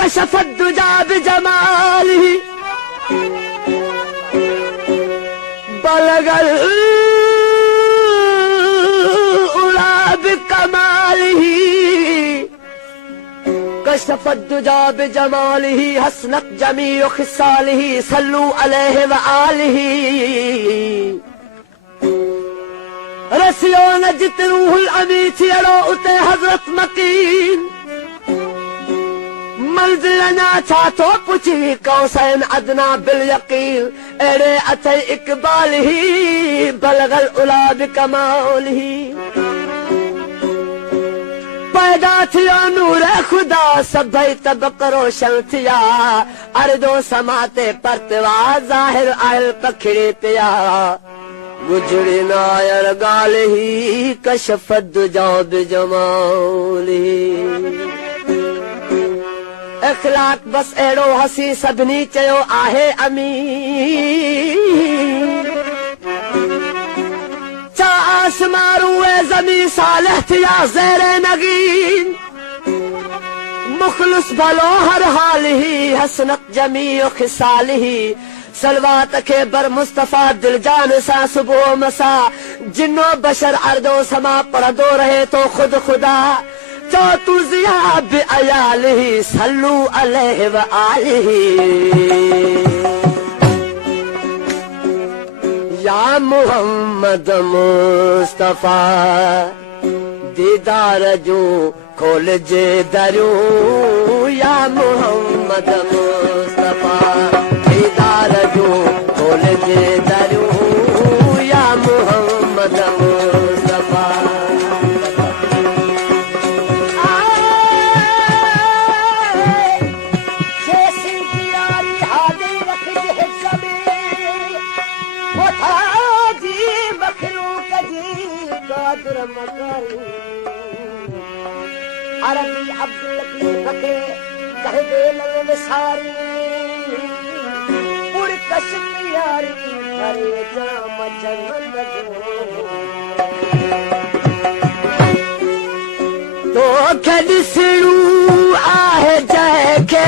كشف الدجى بجماله بلغ الأولى بكماله كشف الدجى بجماله حسنت جميع خصاله صلوا عليه وآله رسیو نجت روح الامین تھیڑو اتے حضرت مکین منزل انا چھا تو پوچھی قوسین ادنا بالیقین اڑے اتے اقبال ہی بلغ العلا بکمالہ پیدا تھیا نور خدا سبھئی طبق روشن تھیا ارض و سما تے پرتوا ظاہر آئل پکھڑی پیا گجڑی نائر گالہی کشف الدجا بجمالہ اخلاق بس اڑو ہسی سبنی چیو آہے امین چا آسمان روئے زمین صالح تھیا زیر نگین مخلص بھلو ہر حال ہی حسنت جمیع خصالہ سلوات کے بر مصطفیٰ دل جان سا صبح و مسا جنو بشر ارض و سما پردو رہے تو خود خدا جو تو ضیاء بعیالہ صلو علیہ وآلہ یا محمد مصطفیٰ دیدار جو کھول جے درو یا محمد مصطفیٰ دیدار جو کھول جے درو یا محمد مصطفیٰ جیسی دیاری حادی وقت حسابی جی مخلوق جی قادر مکاری عربی عبداللطیف کے کہدے لگ مساری پور کشم یاری کرے جام جنت تو کھڑ سڑو آہ جائے کے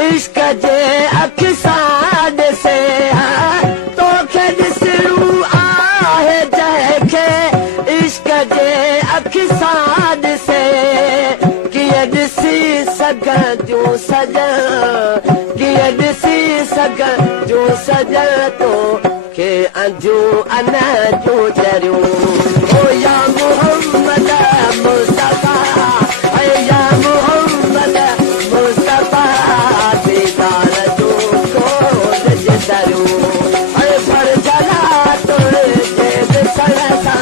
عشق جے اکسان سے تو کھڑ سڑو آہ جائے کے عشق جے اکسان سے کیا دسی سگن جو سجن کیا دسی سگن جو سجن تو کہ انجو انا جو جرو او یا محمد مصطفیٰ اے یا محمد مصطفیٰ دیدار جو کھول جے درو اے پر جلا تو جید سڑسا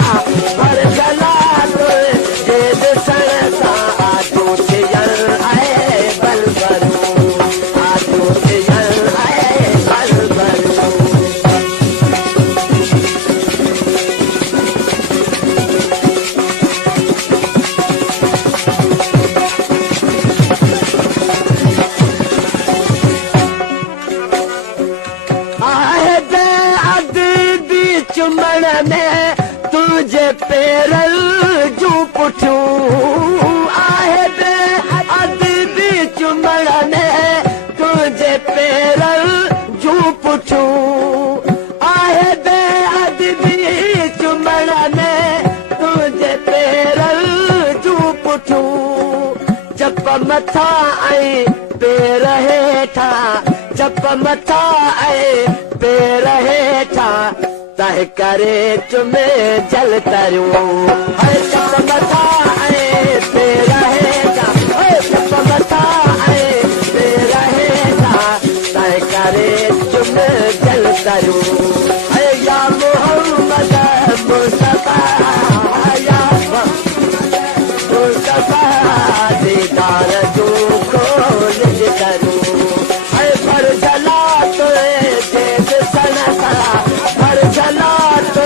پر جلا تو جید سڑسا آتو تیار آئے بل برو آتو تیار آئے بل برو چمن میں تجھے پیرل جو پٹھوں آہے بے ادبی چمن میں تجھے پیرل جو پٹھوں آہے بے ادبی چمن میں تجھے پیرل جو پٹھوں جب متھا آئے پیر ہیٹھا جب متھا آئے پیر ہیٹھا تہ کرے چمے جل تروں ہر جب متھا آئے پیر ہیٹھا جب متھا آئے پیر ہیٹھا تہ کرے چمے جل تروں اے یا محمد مصطفیٰ یا محمد مصطفیٰ دیدار جو کھول جے درو اے پر جلا تو جید سڑسا پر جلا تو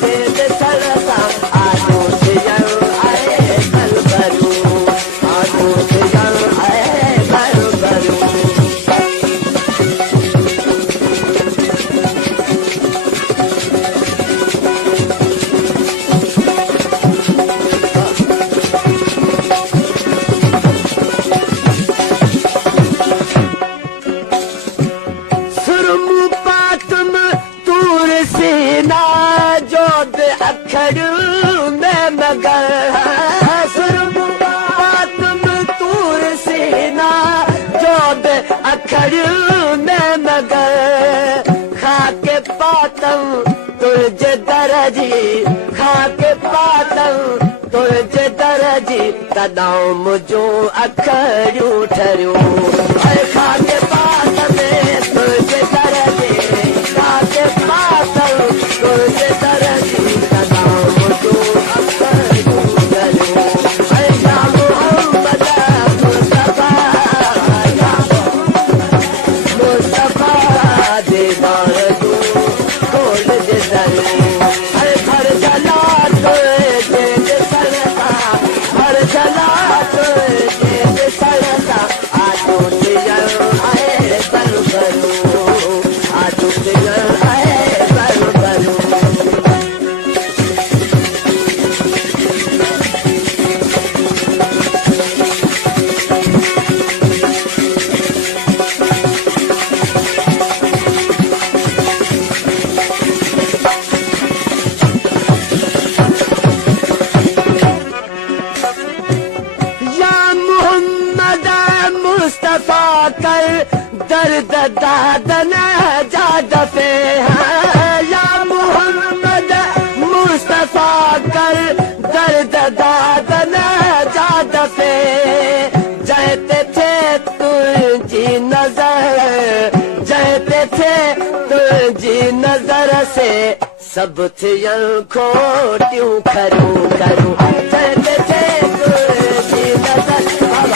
جید سڑسا آتو تیار آئے بل برو آتو تیار آئے بل برو जी तॾहिं मुंहिंजूं अखड़ियूं ठरियूं खाते पास में तुंहिंजे दर जे खाते पास तुंहिंजे दर जी तॾहिं मुंहिंजूं अखड़ियूं ठरियूं या मोहम्मद मुस्तफा या मुस्तफा जे दर जूं खोल जे दरियूं भर जला तुंहिंजे सड़का भर जला तुंहिंजे सड़का आजो दियल आहे बरू बरू आजो दियल आहे बरू बरू मुस्तफा कर दर्द दादन जा दफे या मोहम्मद मुस्तफा कर दर्द दादन जा दफे जयते थे तुझी नजर जयते थे तुझी नजर से सब थियन खोटियूं करूं करूं जयते थे तुझी नजर